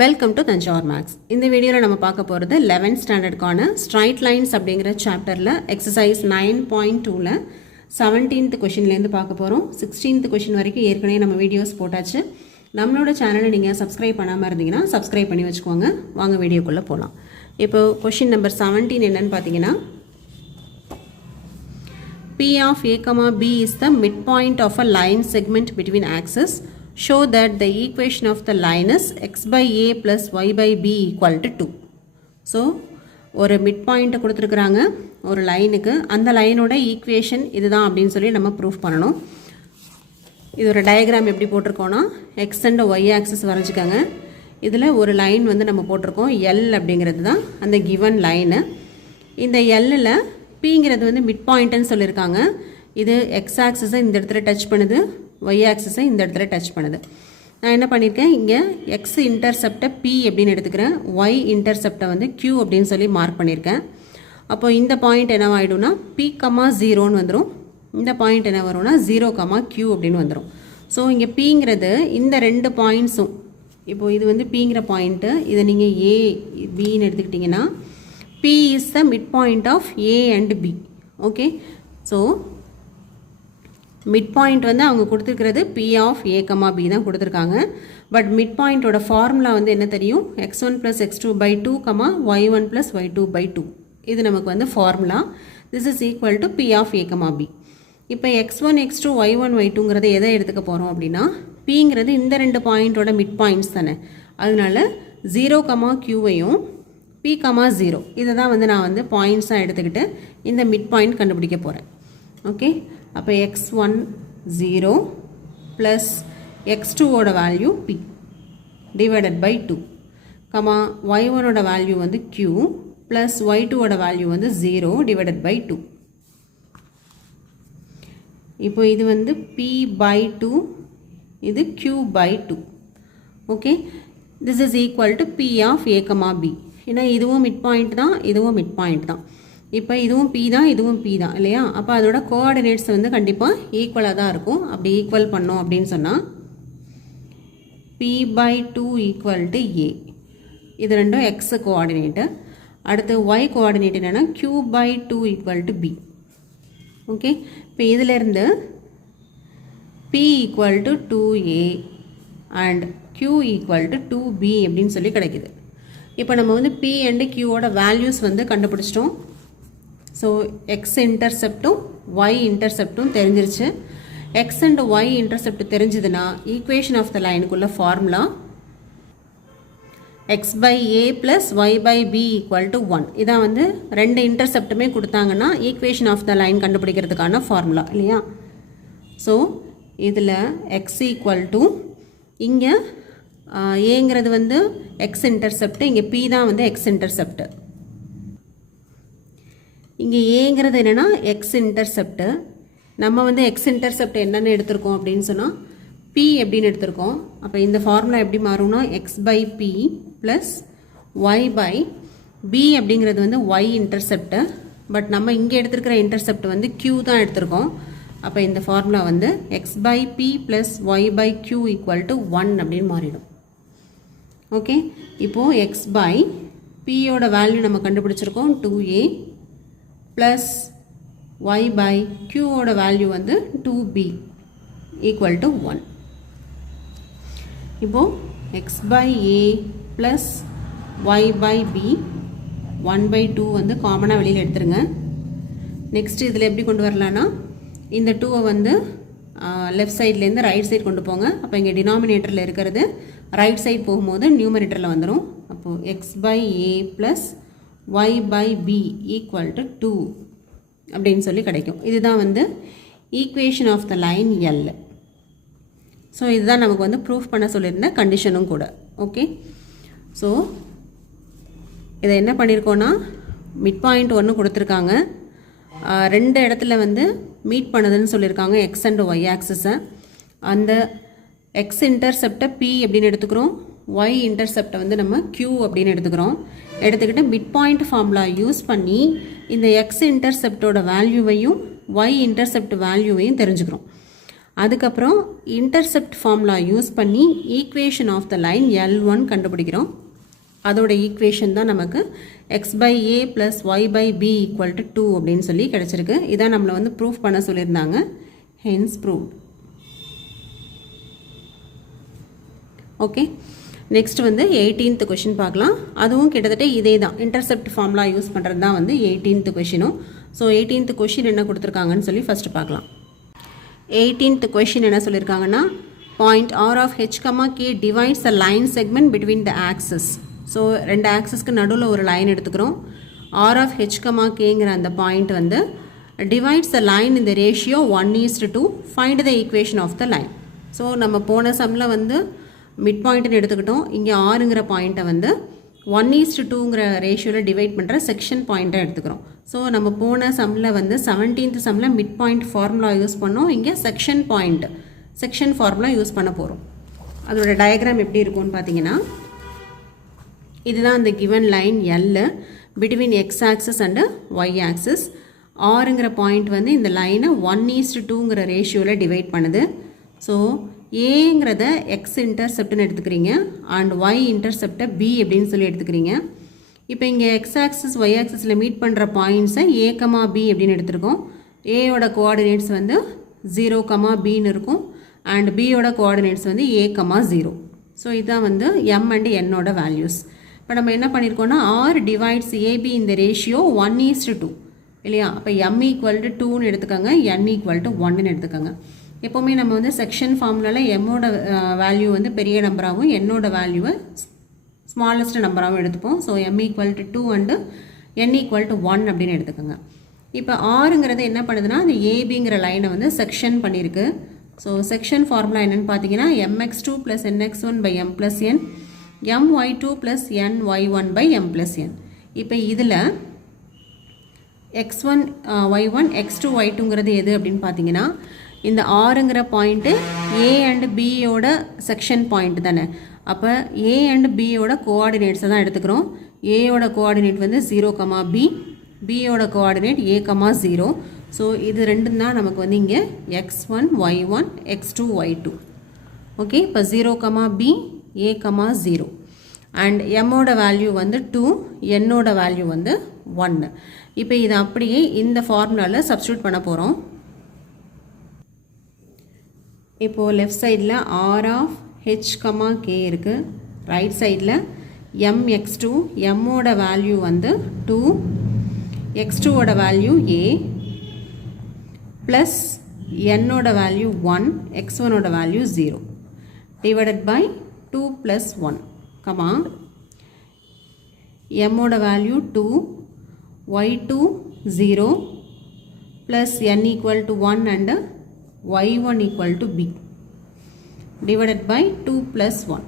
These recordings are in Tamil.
Welcome to Thanjavur maths. இந்த வீடியோவில் நம்ம பார்க்க போகிறது 11th ஸ்டாண்டர்டுக்கான ஸ்ட்ரைட் லைன்ஸ் அப்படிங்கிற சாப்டரில் எக்ஸசைஸ் 9.2ல் 17th கொஷின்லேருந்து பார்க்க போகிறோம். 16th கொஷின் வரைக்கும் ஏற்கனவே நம்ம வீடியோஸ் போட்டாச்சு. நம்மளோட சேனலை நீங்கள் சப்ஸ்கிரைப் பண்ணாமல் இருந்தீங்கன்னா சப்ஸ்கிரைப் பண்ணி வச்சுக்கோங்க. வாங்க வீடியோக்குள்ளே போகலாம். இப்போ கொஷின் நம்பர் 17 என்னன்னு பார்த்தீங்கன்னா, P of A, B is the midpoint of a line segment between axes. Show that the equation of the line is x by a plus y by b equal to 2. So, ஒரு midpoint கொடுத்துருக்குறாங்க ஒரு லைனுக்கு. அந்த லைனோட ஈக்குவேஷன் இதுதான் அப்படின்னு சொல்லி நம்ம ப்ரூஃப் பண்ணணும். இது ஒரு டயக்ராம் எப்படி போட்டிருக்கோன்னா, எக்ஸ் அண்ட் ஒய் ஆக்சிஸ் வரைஞ்சிக்கோங்க. இதில் ஒரு லைன் வந்து நம்ம போட்டிருக்கோம், எல் அப்படிங்கிறது தான் அந்த கிவன் லைனு. இந்த எல்லில் பிங்கிறது வந்து மிட் பாயிண்ட்டுன்னு சொல்லியிருக்காங்க. இது எக்ஸ் ஆக்சிஸை இந்த இடத்துல டச் பண்ணுது, ஒய் ஆக்சிஸை இந்த இடத்துல டச் பண்ணுது. நான் என்ன பண்ணியிருக்கேன், இங்கே எக்ஸ் இன்டர்செப்டை பி அப்படின்னு எடுத்துக்கிறேன், ஒய் இன்டர்செப்டை வந்து கியூ அப்படின்னு சொல்லி மார்க் பண்ணியிருக்கேன். அப்போ இந்த பாயிண்ட் என்ன ஆகிடும்னா பி கமா 0ன்னு வந்துடும். இந்த பாயிண்ட் என்ன வரும்னா 0 கமா கியூ அப்படின்னு வந்துடும். ஸோ இங்கே பிங்கிறது இந்த ரெண்டு பாயிண்ட்ஸும், இப்போது இது வந்து பிங்கிற பாயிண்ட்டு, இதை நீங்கள் ஏ பின்னு எடுத்துக்கிட்டிங்கன்னா P is the midpoint of A and B. Okay. So, midpoint வந்து அவங்க கொடுத்துருக்கிறது P of A, B தான் கொடுத்துருக்காங்க. பட் midpointோட ஃபார்முலா வந்து என்ன தெரியும், x1 plus x2 by 2, y1 plus y2 by 2. இது நமக்கு வந்து formula. This is equal to P of A, B. இப்போ x1, x2, y1, y2ங்கிறத எதை எடுத்துக்க போகிறோம் அப்படின்னா, Pங்கிறது இந்த ரெண்டு பாயிண்டோட மிட் பாயிண்ட்ஸ் தானே. அதனால 0, Qவையும் P, 0 இதை தான் வந்து நான் வந்து பாயிண்ட்ஸாக எடுத்துக்கிட்டு இந்த மிட் பாயிண்ட் கண்டுபிடிக்க போகிறேன். ஓகே, அப்போ x1 0 ப்ளஸ் x2ஓட வேல்யூ P டிவைடட் பை 2, y1ஓட வேல்யூ வந்து Q ப்ளஸ் y2ஓட வேல்யூ வந்து 0 டிவைடட் பை 2. இப்போ இது வந்து P by 2, இது Q by 2. Okay, this is equal to P of A, B. ஏன்னா இதுவும் மிட் பாயிண்ட் தான், இதுவும் மிட் பாயிண்ட் தான். இப்போ இதுவும் P தான், இதுவும் P தான் இல்லையா. அப்போ அதோட கோஆர்டினேட்ஸ் வந்து கண்டிப்பாக ஈக்குவலாக தான் இருக்கும். அப்படி ஈக்குவல் பண்ணோம் அப்படின்னு சொன்னால் P by 2 equal to A. இது ரெண்டும் எக்ஸ் கோஆர்டினேட்டு. அடுத்து ஒய் கோஆர்டினேட் என்னென்னா Q by 2 equal to B. Okay, இப்போ இதிலேருந்து P equal to 2A and Q equal to 2B அப்படின்னு சொல்லி கிடைக்குது. இப்போ நம்ம வந்து P அண்ட் Qவோட வேல்யூஸ் வந்து கண்டுபிடிச்சிட்டோம். ஸோ எக்ஸ் இன்டர்செப்டும் ஒய் இன்டர்செப்டும் தெரிஞ்சிருச்சு. எக்ஸ் அண்ட் ஒய் இன்டர்செப்ட் தெரிஞ்சதுன்னா ஈக்குவேஷன் ஆஃப் த லைனுக்குள்ள formula x by a plus y by b equal to 1. இதான் வந்து ரெண்டு இன்டர்செப்ட்டுமே கொடுத்தாங்கன்னா ஈக்குவேஷன் ஆஃப் த லைன் கண்டுபிடிக்கிறதுக்கான ஃபார்முலா இல்லையா. ஸோ இதில் எக்ஸ் ஈக்குவல் டு இங்கே ஏங்கிறது வந்து எக்ஸ் இன்டர்செப்ட், இங்கே பி தான் வந்து எக்ஸ் இன்டர்செப்ட். இங்கே ஏங்கிறது என்னென்னா எக்ஸ் இன்டர்செப்ட். நம்ம வந்து எக்ஸ் இன்டர்செப்ட் என்னென்னு எடுத்திருக்கோம் அப்படின்னு சொன்னால் பி எப்படின்னு எடுத்திருக்கோம். அப்போ இந்த ஃபார்முலா எப்படி மாறும்னா x by B plus y by b அப்படிங்கிறது வந்து ஒய் இன்டர்செப்ட். பட் நம்ம இங்கே எடுத்திருக்கிற இன்டர்செப்ட் வந்து கியூ தான் எடுத்திருக்கோம். அப்போ இந்த ஃபார்முலா வந்து x by B plus y by q equal to 1 அப்படின்னு மாறிடும். ஓகே, இப்போது எக்ஸ் பை பியோட வேல்யூ நம்ம கண்டுபிடிச்சிருக்கோம் 2A ப்ளஸ் ஒய் பை கியூவோட வேல்யூ வந்து 2B ஈக்குவல் டு 1. இப்போது x by a plus y by b 1/2 வந்து காமனாக வெளியில் எடுத்துருங்க. நெக்ஸ்ட் இதில் எப்படி கொண்டு வரலான்னா, இந்த 2வை வந்து லெஃப்ட் சைட்லேருந்து ரைட் சைட் கொண்டு போங்க. அப்போ இங்கே டினாமினேட்டரில் இருக்கிறது ரைட் சைட் போகும்போது நியூமரேட்டரில் வந்துடும். அப்போது x by a plus y by b equal to 2 அப்படின்னு சொல்லி கிடைக்கும். இதுதான் வந்து equation of the line L. So இதுதான் நமக்கு வந்து ப்ரூஃப் பண்ண சொல்லியிருந்த கண்டிஷனும் கூட. ஓகே, ஸோ இதை என்ன பண்ணியிருக்கோன்னா மிட் பாயிண்ட் ஒன்று கொடுத்துருக்காங்க, ரெண்டு இடத்துல வந்து மீட் பண்ணுதுன்னு சொல்லியிருக்காங்க எக்ஸ் அண்ட் ஒய் ஆக்சிஸை. அந்த எக்ஸ் இன்டர்செப்டை P அப்படின்னு எடுத்துக்கிறோம், ஒய் இன்டர்செப்டை வந்து நம்ம Q அப்படின்னு எடுத்துக்கிறோம். எடுத்துக்கிட்டு மிட் பாயிண்ட் ஃபார்முலா யூஸ் பண்ணி இந்த எக்ஸ் இன்டர்செப்டோட வேல்யூவையும் ஒய் இன்டர்செப்ட் வேல்யூவையும் தெரிஞ்சுக்கிறோம். அதுக்கப்புறம் இன்டர்செப்ட் ஃபார்முலா யூஸ் பண்ணி equation of the line L1 கண்டுபிடிக்கிறோம். அதோட ஈக்குவேஷன் தான் நமக்கு x/a + y/b = 2 அப்படின்னு சொல்லி கிடச்சிருக்கு. இதான் நம்மளை வந்து ப்ரூஃப் பண்ண சொல்லியிருந்தாங்க. Hence proved. ஓகே, நெக்ஸ்ட் வந்து 18th கொஷின் பார்க்கலாம். அதுவும் கிட்டத்தட்ட இதே தான், இன்டர்செப்ட் ஃபார்முலா யூஸ் பண்ணுறது தான் வந்து 18th கொஷினும். ஸோ 18th கொஷின் என்ன கொடுத்துருக்காங்கன்னு சொல்லி ஃபஸ்ட்டு பார்க்கலாம். 18th கொஷின் என்ன சொல்லியிருக்காங்கன்னா, point R of h, k divides the line segment between the axis. So ரெண்டு ஆக்சஸ்க்கு நடுவில் ஒரு லைன் எடுத்துக்கிறோம். R of h, kங்கிற அந்த பாயிண்ட் வந்து divides the line in the ratio 1:2. Find the equation of the line. So நம்ம போன சம்மில் வந்து மிட் பாயிண்ட்னு எடுத்துக்கிட்டோம். இங்கே ஆறுங்கிற பாயிண்ட்டை வந்து 1:2ங்கிற ரேஷியோவில் டிவைட் பண்ணுற செக்ஷன் பாயிண்ட்டை எடுத்துக்கிறோம். ஸோ நம்ம போன சம்மில் வந்து 17th சம்மில் மிட் பாயிண்ட் ஃபார்முலா யூஸ் பண்ணோம். இங்கே செக்ஷன் ஃபார்முலா யூஸ் பண்ண போகிறோம். அதோட டயக்ராம் எப்படி இருக்கும்னு பார்த்தீங்கன்னா, இதுதான் அந்த given line L between x axis and y axis. ஆறுங்கிற பாயிண்ட் வந்து இந்த லைனை 1:2ங்கிற ரேஷியோவில் டிவைட் பண்ணுது. ஸோ ஏங்கிறத எக்ஸ் இன்டர்செப்ட்னு எடுத்துக்கிறீங்க அண்ட் ஒய் இன்டர்செப்டை பி அப்படின்னு சொல்லி எடுத்துக்கிறீங்க. இப்போ இங்கே எக்ஸ் ஆக்சஸ் ஒய் ஆக்சஸில் மீட் பண்ணுற பாயிண்ட்ஸை a, b அப்படின்னு எடுத்துருக்கோம். ஏயோட கோஆர்டினேட்ஸ் வந்து 0, bன்னு இருக்கும் அண்ட் பியோட கோஆர்டினேட்ஸ் வந்து a, 0. ஸோ இதுதான் வந்து m அண்ட் என்னோட வேல்யூஸ். இப்போ நம்ம என்ன பண்ணியிருக்கோம்னா, r டிவைட்ஸ் ab இந்த ரேஷியோ 1:2 இல்லையா? அப்போ m = 2ன்னு எடுத்துக்கோங்க, n = 1ன்னு எடுத்துக்கோங்க. எப்போவுமே நம்ம வந்து செக்ஷன் ஃபார்முலாவில் எம்மோட வேல்யூ வந்து பெரிய நம்பராகவும் என்னோட வேல்யூவை ஸ்மாலஸ்ட் நம்பராகவும் எடுத்துப்போம். ஸோ m = 2 அண்டு n = 1 அப்படின்னு எடுத்துக்கோங்க. இப்போ ஆறுங்கிறது என்ன பண்ணுதுன்னா, அந்த ஏபிங்கிற லைனை வந்து செக்ஷன் பண்ணியிருக்கு. ஸோ செக்ஷன் ஃபார்முலா என்னென்னு பார்த்தீங்கன்னா, mx2 + nx1/m + n, my2 + ny1/m + n. இப்போ இதில் x1 y1 x2 y2ங்கிறது எது அப்படின்னு பார்த்தீங்கன்னா, இந்த ஆறுங்கிற பாயிண்ட்டு ஏ அண்ட் பியோட செக்ஷன் பாயிண்ட் தானே. அப்போ ஏ அண்ட் பியோட கோஆர்டினேட்ஸை தான் எடுத்துக்கிறோம். ஏயோட கோஆர்டினேட் வந்து 0, b, பியோட கோஆர்டினேட் a, 0. ஸோ இது ரெண்டும் தான் நமக்கு வந்து இங்கே x1 y1 x2 y2. Okay, இப்போ 0, b, a, 0 அண்ட் எம்மோட வேல்யூ வந்து 2, என்னோட வேல்யூ வந்து 1. இப்போ இதை அப்படியே இந்த ஃபார்முலாவில் சப்ஸ்டியூட் பண்ண போகிறோம். இப்போது லெஃப்ட் சைடில் r of h, k இருக்குது. ரைட் சைடில் mx2, mோட வேல்யூ வந்து 2, x2ஓட வேல்யூ a ப்ளஸ் என்னோட வேல்யூ 1, x1ஓட வேல்யூ 0 டிவைடட் பை 2 + 1, mோட value 2, y2 0 plus n = 1 and y1 = b divided by 2 + 1.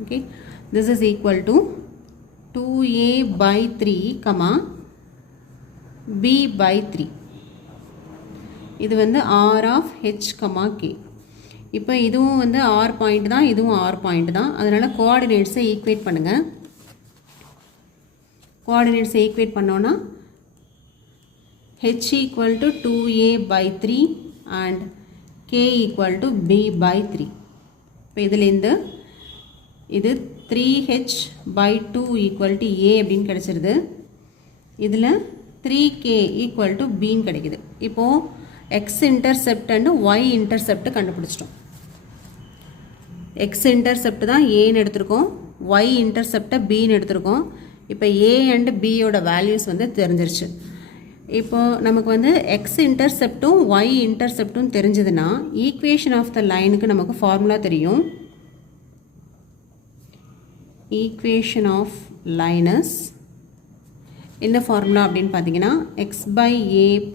Okay, this is equal to 2a/3, b/3. இது வந்து r of h, k. இப்போ இதுவும் வந்து r பாயிண்ட் தான், இதுவும் r பாயிண்ட் தான். அதனால் கோஆர்டினேட்ஸை ஈக்குவேட் பண்ணுங்கள். கோஆர்டினேட்ஸை ஈக்குவேட் பண்ணோன்னா h = 2a/3 and k = b/3. இப்போ இதிலேருந்து இது 3h/2 = a அப்படின்னு கிடச்சிருது. இதில் 3k = bன்னு கிடைக்குது. இப்போது x intercept and y intercept கண்டுபிடிச்சிட்டோம். x இன்டர்செப்ட் தான் ஏன்னு எடுத்திருக்கோம், y இன்டர்செப்டை bன்னு எடுத்திருக்கோம். இப்போ a அண்டு bயோட வேல்யூஸ் வந்து தெரிஞ்சிருச்சு. இப்போ நமக்கு வந்து எக்ஸ் இன்டர்செப்டும் ஒய் இன்டர்செப்டும் தெரிஞ்சதுன்னா ஈக்குவேஷன் ஆஃப் த லைனுக்கு நமக்கு ஃபார்முலா தெரியும். ஈக்குவேஷன் ஆஃப் லைனஸ் என்ன ஃபார்முலா அப்படின்னு பார்த்தீங்கன்னா, x/a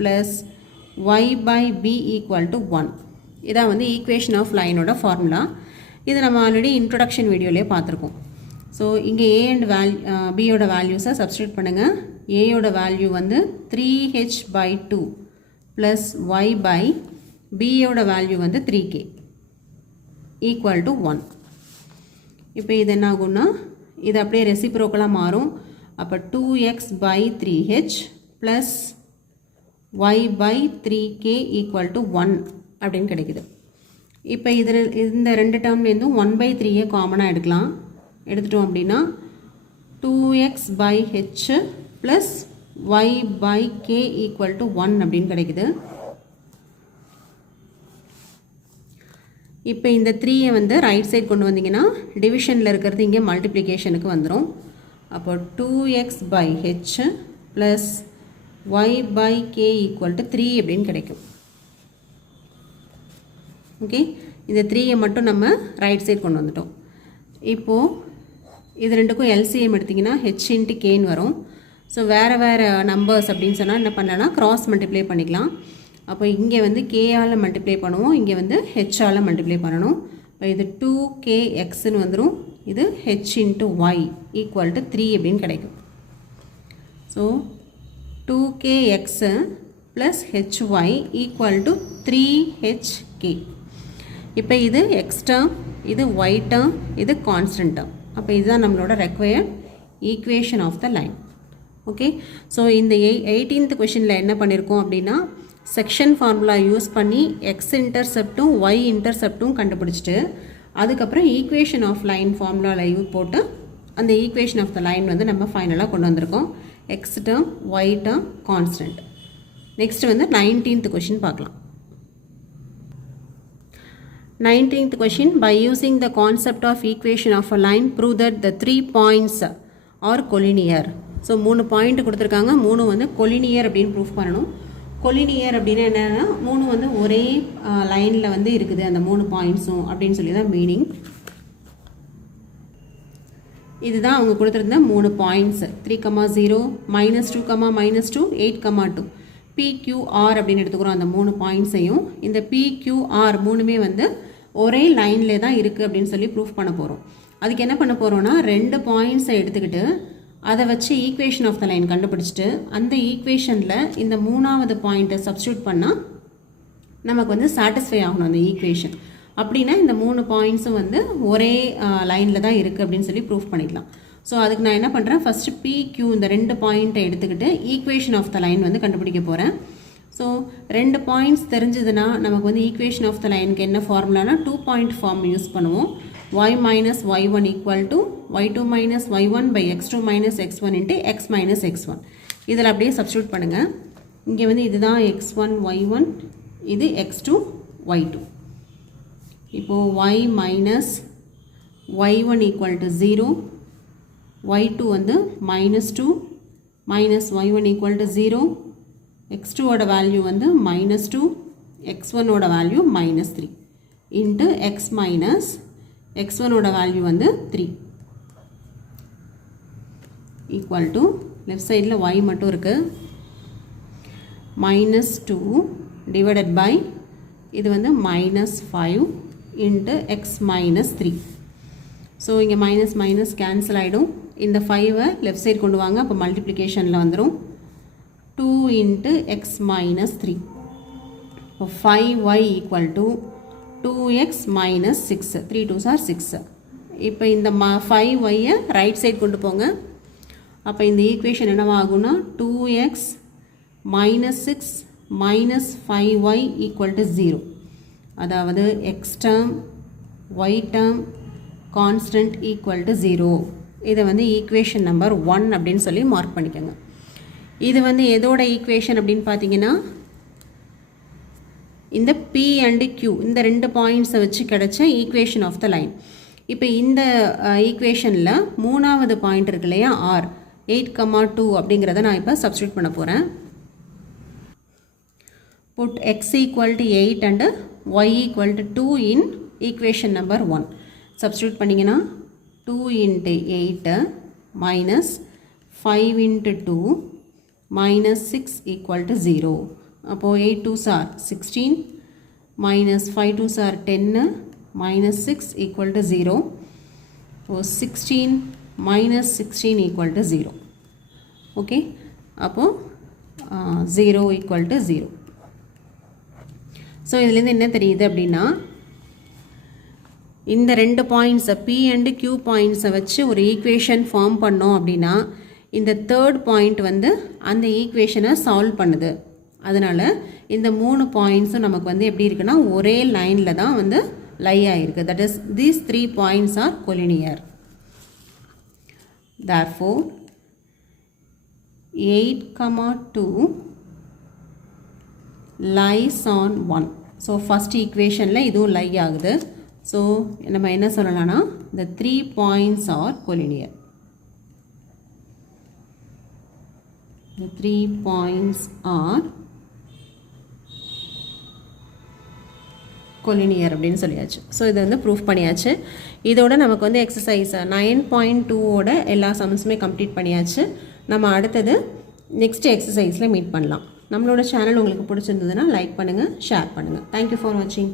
+ y/b = 1. இதான் வந்து ஈக்குவேஷன் ஆஃப் லைனோட ஃபார்முலா. இது நம்ம ஆல்ரெடி இன்ட்ரொடக்ஷன் வீடியோலேயே பார்த்துருக்கோம். ஸோ இங்கே a அண்ட் பியோட வேல்யூஸை சப்ஸ்டியூட் பண்ணுங்கள். ஏயோட வேல்யூ வந்து 3h/2 ப்ளஸ் y/bயோட வேல்யூ வந்து 3k = 1. இப்போ இது என்ன ஆகும்னா, இது அப்படியே ரெசிப்ரோக்கலாக மாறும். அப்போ 2x/3h ப்ளஸ் y/3k = 1 அப்படின்னு கிடைக்குது. இப்போ இந்த ரெண்டு டேர்ம்லேருந்தும் 1/3 காமனாக எடுக்கலாம். எடுத்துட்டோம் அப்படின்னா 2x/h + y/k = 1 அப்படின்னு கிடைக்குது. இப்போ இந்த 3ஐ வந்து ரைட் சைட் கொண்டு வந்தீங்கன்னா டிவிஷனில் இருக்கிறது இங்கே மல்டிப்ளிகேஷனுக்கு வந்துடும். அப்போ 2x/h + y/k = 3 அப்படின்னு கிடைக்கும். ஓகே, இந்த 3ஐ மட்டும் நம்ம ரைட் சைட் கொண்டு வந்துட்டோம். இப்போது இது ரெண்டுக்கும் எல்சிஎம் எடுத்திங்கன்னா h × kன்னு வரும். ஸோ வேறு நம்பர்ஸ் அப்படின்னு சொன்னால் என்ன பண்ணலாம்னா கிராஸ் மல்டிப்ளை பண்ணிக்கலாம். அப்போ இங்கே வந்து கேஆல் மல்டிப்ளை பண்ணுவோம், இங்கே வந்து ஹெச்ஆல் மல்டிப்ளை பண்ணணும். இப்போ இது 2kxன்னு வந்துடும், இது h × y = 3 அப்படின்னு கிடைக்கும். So 2kx + hy = 3hk. இப்போ இது எக்ஸ் டேர்ம், இது y டேர்ம், இது கான்ஸ்டன்ட் டேர்ம். அப்போ இதுதான் நம்மளோட required equation of the line. Okay, so இந்த 18th கொஷினில் என்ன பண்ணியிருக்கோம் அப்படின்னா செக்ஷன் ஃபார்முலா யூஸ் பண்ணி எக்ஸ் இன்டர்செப்டும் ஒய் இன்டர்செப்டும் கண்டுபிடிச்சிட்டு அதுக்கப்புறம் ஈக்குவேஷன் ஆஃப் லைன் ஃபார்முலாவில் போட்டு அந்த ஈக்குவேஷன் ஆஃப் த லைன் வந்து நம்ம ஃபைனலாக கொண்டு வந்திருக்கோம். X term, y term, constant. Next வந்து 19th கொஷின் பார்க்கலாம். 19th question, by using the concept of equation of a line, prove that the 3 points are collinear. So 3 point கொடுத்துருக்காங்க, 3 வந்து கொலினியர் அப்படின்னு ப்ரூஃப் பண்ணணும். கொலினியர் அப்படின்னா என்னென்னா 3 வந்து ஒரே லைனில் வந்து இருக்குது அந்த 3 பாயிண்ட்ஸும் அப்படின்னு சொல்லி தான் மீனிங். இதுதான் அவங்க கொடுத்துருந்த 3 பாயிண்ட்ஸ் 3,0, -2, -2, 8,2. PQR அப்படின்னு எடுத்துக்கிறோம் அந்த 3 பாயிண்ட்ஸையும். இந்த PQR மூணுமே வந்து ஒரே லைனில் தான் இருக்குது அப்படின்னு சொல்லி ப்ரூஃப் பண்ண போகிறோம். அதுக்கு என்ன பண்ண போகிறோன்னா 2 பாயிண்ட்ஸை எடுத்துக்கிட்டு அதை வச்சு ஈக்குவேஷன் ஆஃப் த லைன் கண்டுபிடிச்சிட்டு அந்த ஈக்குவேஷனில் இந்த 3வது பாயிண்ட்டை சப்ஸ்டியூட் பண்ணால் நமக்கு வந்து சாட்டிஸ்ஃபை ஆகணும் அந்த ஈக்குவேஷன். அப்படின்னா இந்த 3 பாயிண்ட்ஸும் வந்து ஒரே லைனில் தான் இருக்குது அப்படின்னு சொல்லி ப்ரூஃப் பண்ணிக்கலாம். ஸோ அதுக்கு நான் என்ன பண்ணுறேன், ஃபஸ்ட்டு PQ இந்த 2 பாயிண்ட்டை எடுத்துக்கிட்டு ஈக்குவேஷன் ஆஃப் த லைன் வந்து கண்டுபிடிக்க போகிறேன். ஸோ 2 பாயிண்ட்ஸ் தெரிஞ்சதுன்னா நமக்கு வந்து ஈக்குவேஷன் ஆஃப் த லைனுக்கு என்ன ஃபார்முலானா 2 பாயிண்ட் ஃபார்ம் யூஸ் பண்ணுவோம். y - y1 = y2 - y1 / x2 - x1 × x - x1. இதில் அப்படியே சப்ஸ்டியூட் பண்ணுங்கள். இங்கே வந்து இதுதான் x1 y1, இது x2 y2. இப்போது y - y1 = 0, y2 வந்து -2 - y1 = 0, x2 ஓட வேல்யூ வந்து -2, x1 ஓட வேல்யூ -3 இன்ட்டு x - x1 ஓட வேல்யூ வந்து 3 ஈக்குவல் டு லெஃப்ட் சைடில் y மட்டும் இருக்குது -2 டிவைடட் பை இது வந்து -5 இன்ட்டு x - 3. ஸோ இங்கே மைனஸ் கேன்சல் ஆகிடும். இந்த 5ஐ லெஃப்ட் சைடு கொண்டு வாங்க, அப்போ மல்டிப்ளிகேஷனில் வந்துடும் 2 இன்ட்டு x - 3. இப்போ 5y = 2x - 6, 3 2s are 6. இப்போ இந்த 5yஐ ரைட் சைடு கொண்டு போங்க. அப்போ இந்த ஈக்குவேஷன் என்னவாகும்னா 2x - 6 - 5y = 0. அதாவது x term, y term, constant = 0. இதை வந்து ஈக்குவேஷன் நம்பர் 1 அப்படின்னு சொல்லி மார்க் பண்ணிக்கோங்க. இது வந்து எதோட ஈக்குவேஷன் அப்படின்னு பார்த்தீங்கன்னா இந்த P அண்ட் Q இந்த 2 பாயிண்ட்ஸை வச்சு கிடைச்ச ஈக்குவேஷன் ஆஃப் த லைன். இப்போ இந்த ஈக்குவேஷனில் 3வது பாயிண்ட் இருக்கு இல்லையா R 8,2 அப்படிங்கிறத நான் இப்போ சப்ஸ்டியூட் பண்ண போகிறேன். Put x = 8 and y = 2 in equation number 1. Substitute பண்ணிங்கன்னா 2 × 8 -5 × 2 -6 = 0. அப்போது 8 2s are 16 -5 2s are 10 -6 = 0. அப்போது 16 - 16 = 0. ஓகே, அப்போது 0 = 0. ஸோ இதுலேருந்து என்ன தெரியுது அப்படின்னா இந்த 2 பாயிண்ட்ஸை P அண்ட் Q பாயிண்ட்ஸை வச்சு ஒரு ஈக்குவேஷன் ஃபார்ம் பண்ணோம் அப்படின்னா இந்த 3rd பாயிண்ட் வந்து அந்த ஈக்குவேஷனை சால்வ் பண்ணுது. அதனால் இந்த 3 பாயிண்ட்ஸும் நமக்கு வந்து எப்படி இருக்குன்னா ஒரே லைனில் தான் வந்து லை ஆகிருக்கு. That is these 3 points are collinear. Therefore 8, 2 lies on 1. So first ஈக்குவேஷனில் இதுவும் லை ஆகுது. ஸோ நம்ம என்ன சொல்லலாம்னா the 3 points are collinear. The 3 points are collinear அப்படின்னு சொல்லியாச்சு. ஸோ இதை வந்து ப்ரூஃப் பண்ணியாச்சு. இதோட நமக்கு வந்து எக்ஸசைஸ் 9.2ஓட எல்லா சம்ஸுமே கம்ப்ளீட் பண்ணியாச்சு. நம்ம அடுத்தது நெக்ஸ்ட் எக்ஸசைஸில் மீட் பண்ணலாம். நம்மளோட சேனல் உங்களுக்கு பிடிச்சிருந்ததுன்னா லைக் பண்ணுங்கள், ஷேர் பண்ணுங்கள். தேங்க்யூ ஃபார் வாட்சிங்.